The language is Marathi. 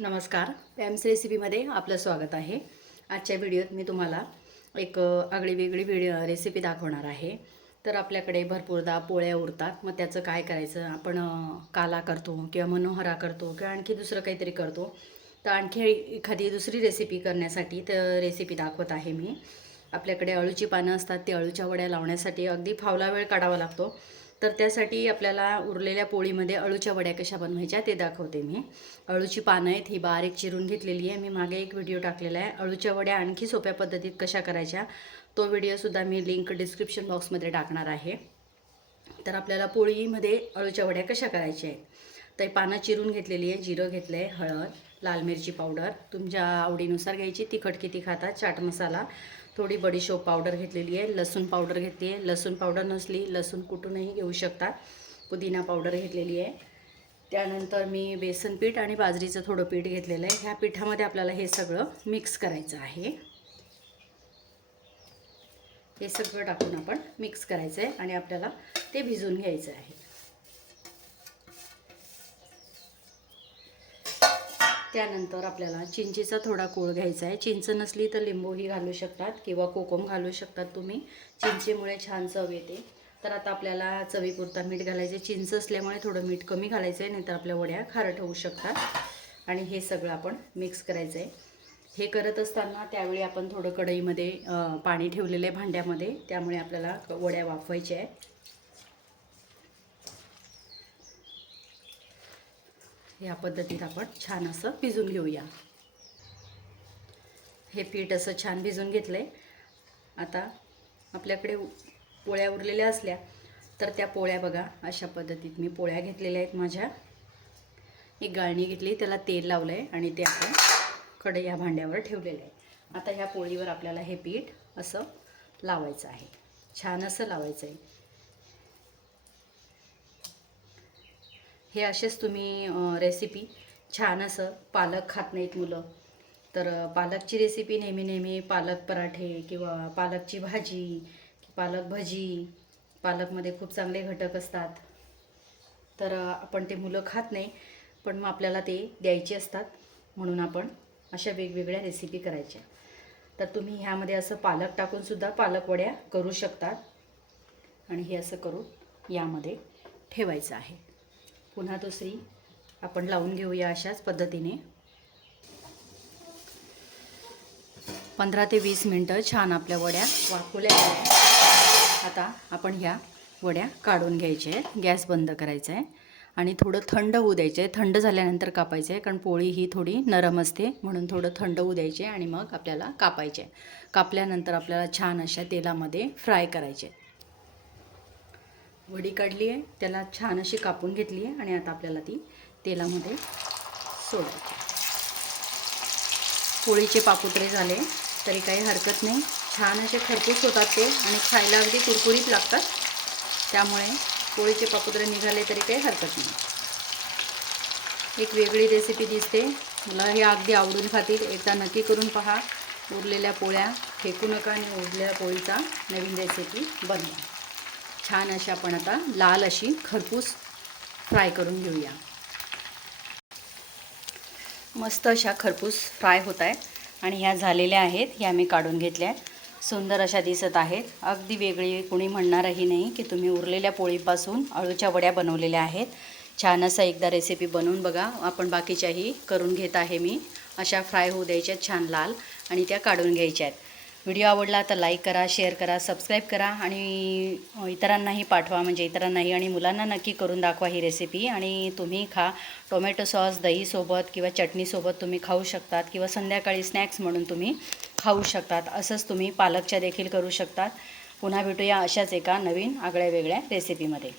नमस्कार. पॅम्स रेसिपीमध्ये आपलं स्वागत आहे. आजच्या व्हिडिओत मी तुम्हाला एक आगळी वेगळी व्हिडिओ रेसिपी दाखवणार आहे. तर आपल्याकडे भरपूरदा पोळ्या उरतात. मग त्याचं काय करायचं? आपण काला करतो किंवा मनोहरा करतो किंवा आणखी दुसरं काहीतरी करतो. तर आणखी एखादी दुसरी रेसिपी करण्यासाठी तर रेसिपी दाखवत आहे मी. आपल्याकडे अळूची पानं असतात ती अळूच्या वड्या लावण्यासाठी अगदी फावला वेळ काढावा लागतो. तर त्यासाठी आपल्याला उरलेल्या पोळीमध्ये अळूच्या वड्या कशा बनवायच्या ते दाखवते मी. अळूची पानं आहेत ही बारीक चिरून घेतलेली आहे. मी मागे एक व्हिडिओ टाकलेला आहे. अळूच्या वड्या आणखी सोप्या पद्धतीत कशा करायच्या तो व्हिडिओसुद्धा मी लिंक डिस्क्रिप्शन बॉक्समध्ये टाकणार आहे. तर आपल्याला पोळीमध्ये अळूच्या वड्या कशा करायच्या आहेत? तर पानं चिरून घेतलेली आहे जिरं घेतलं आहे हळद लाल मिरची पावडर. तुमच्या आवडीनुसार घ्यायची. तिखट किती खातात चाट मसाला. थोडी बडीशोप पावडर घेतलेली आहे. लसूण पावडर घेतली आहे. लसूण पावडर नसली लसूण कुठूनही घेऊ शकता. पुदिना पावडर घेतलेली आहे. त्यानंतर मी बेसन पीठ आणि बाजरीचं थोडं पीठ घेतलेलं आहे. ह्या पिठामध्ये आपल्याला हे सगळं मिक्स करायचं आहे. हे सगळं टाकून आपण मिक्स करायचं आहे आणि आपल्याला ते भिजून घ्यायचं आहे. त्यानंतर आपल्याला चिंचेचा थोडा कोळ घ्यायचा आहे. चिंच नसली तर लिंबूही घालू शकतात किंवा कोकम घालू शकतात तुम्ही. चिंचेमुळे छान चव येते. तर आता आपल्याला चवीपुरता मीठ घालायचं आहे चिंच असल्यामुळे थोडं मीठ कमी घालायचं आहे नाहीतर आपल्या वड्या खारट होऊ शकतात. आणि हे सगळं आपण मिक्स करायचं आहे हे करत असताना त्यावेळी आपण थोडं कढईमध्ये पाणी ठेवलेलं आहे भांड्यामध्ये. त्यामुळे आपल्याला वड्या वाफवायच्या आहे ह्या पद्धतीत आपण छान असं भिजून घेऊया. हे पीठ असं छान भिजून घेतलं आहे आता आपल्याकडे उ- पोळ्या उरलेल्या असल्या तर त्या पोळ्या बघा अशा पद्धतीत मी पोळ्या घेतलेल्या आहेत माझ्या. एक गाळणी घेतली त्याला तेल लावलं आहे आणि ते आपण कडे या भांड्यावर ठेवलेलं आहे. आता ह्या पोळीवर आपल्याला हे पीठ असं लावायचं आहे. छान असं लावायचं आहे हे असेच तुम्ही रेसिपी छान असं पालक खात नाहीत मुलं. तर पालकची रेसिपी नेहमी नेहमी पालक पराठे किंवा पालकची भाजी पालक भजी पालकमध्ये खूप चांगले घटक असतात. तर आपण ते मुलं खात नाही पण मग आपल्याला ते द्यायचे असतात. म्हणून आपण अशा वेगवेगळ्या रेसिपी करायच्या. तर तुम्ही ह्यामध्ये असं पालक टाकूनसुद्धा पालकवड्या करू शकतात. आणि हे असं करून यामध्ये ठेवायचं आहे. पुन्हा दुसरी आपण लावून घेऊया अशाच पद्धतीने. पंधरा ते वीस मिनटं छान आपल्या वड्या वाफवल्या आता आपण ह्या वड्या काढून घ्यायच्या आहेत. गॅस बंद करायचा आहे. आणि थोडं थंड होऊ द्यायचं आहे. थंड झाल्यानंतर कापायचं आहे. कारण पोळी ही थोडी नरम असते. म्हणून थोडं थंड होऊ द्यायचे आणि मग आपल्याला कापायचे आहे. कापल्यानंतर आपल्याला छान अशा तेलामध्ये फ्राय करायचे वडी काढली आहे त्याला छान अशी कापून घेतली आहे आणि आता आपल्याला ती तेलामध्ये सोडायची पोळीचे पापुत्रे झाले तरी काही हरकत नाही. छान असे खरपूस होतात ते आणि खायला अगदी कुरकुरीत लागतात. त्यामुळे पोळीचे पापुत्रे निघाले तरी काही हरकत नाही. एक वेगळी रेसिपी दिसते. मला हे अगदी आवडून खातील. एकदा नक्की करून पहा. उरलेल्या पोळ्या फेकू नका आणि उरलेल्या पोळीचा नवीन रेसिपी बनवा. छान अशी आपण आता लाल अशी खरपूस फ्राय करून घेऊया. मस्त अशा खरपूस फ्राय होत आहे आणि ह्या झालेल्या आहेत ह्या मी काढून घेतल्या सुंदर अशा दिसत आहेत. अगदी वेगळी कुणी म्हणणारही नाही की तुम्ही उरलेल्या पोळीपासून अळूच्या वड्या बनवलेल्या आहेत. छान असा एकदा रेसिपी बनवून बघा. आपण बाकीच्याही करून घेत आहे मी. अशा फ्राय होऊ द्यायच्या आहेत छान लाल आणि त्या काढून घ्यायच्या आहेत. व्हिडिओ आवडला तर लाईक करा शेअर करा सबस्क्राईब करा आणि इतरांनाही पाठवा. म्हणजे इतरांनाही आणि मुलांना नक्की करून दाखवा ही रेसिपी आणि तुम्ही खा. टोमॅटो सॉस दहीसोबत किंवा चटणीसोबत तुम्ही खाऊ शकतात किंवा संध्याकाळी स्नॅक्स म्हणून तुम्ही खाऊ शकतात. असंच तुम्ही पालकच्या देखील करू शकतात. पुन्हा भेटूया अशाच एका नवीन आगळ्या वेगळ्या रेसिपीमध्ये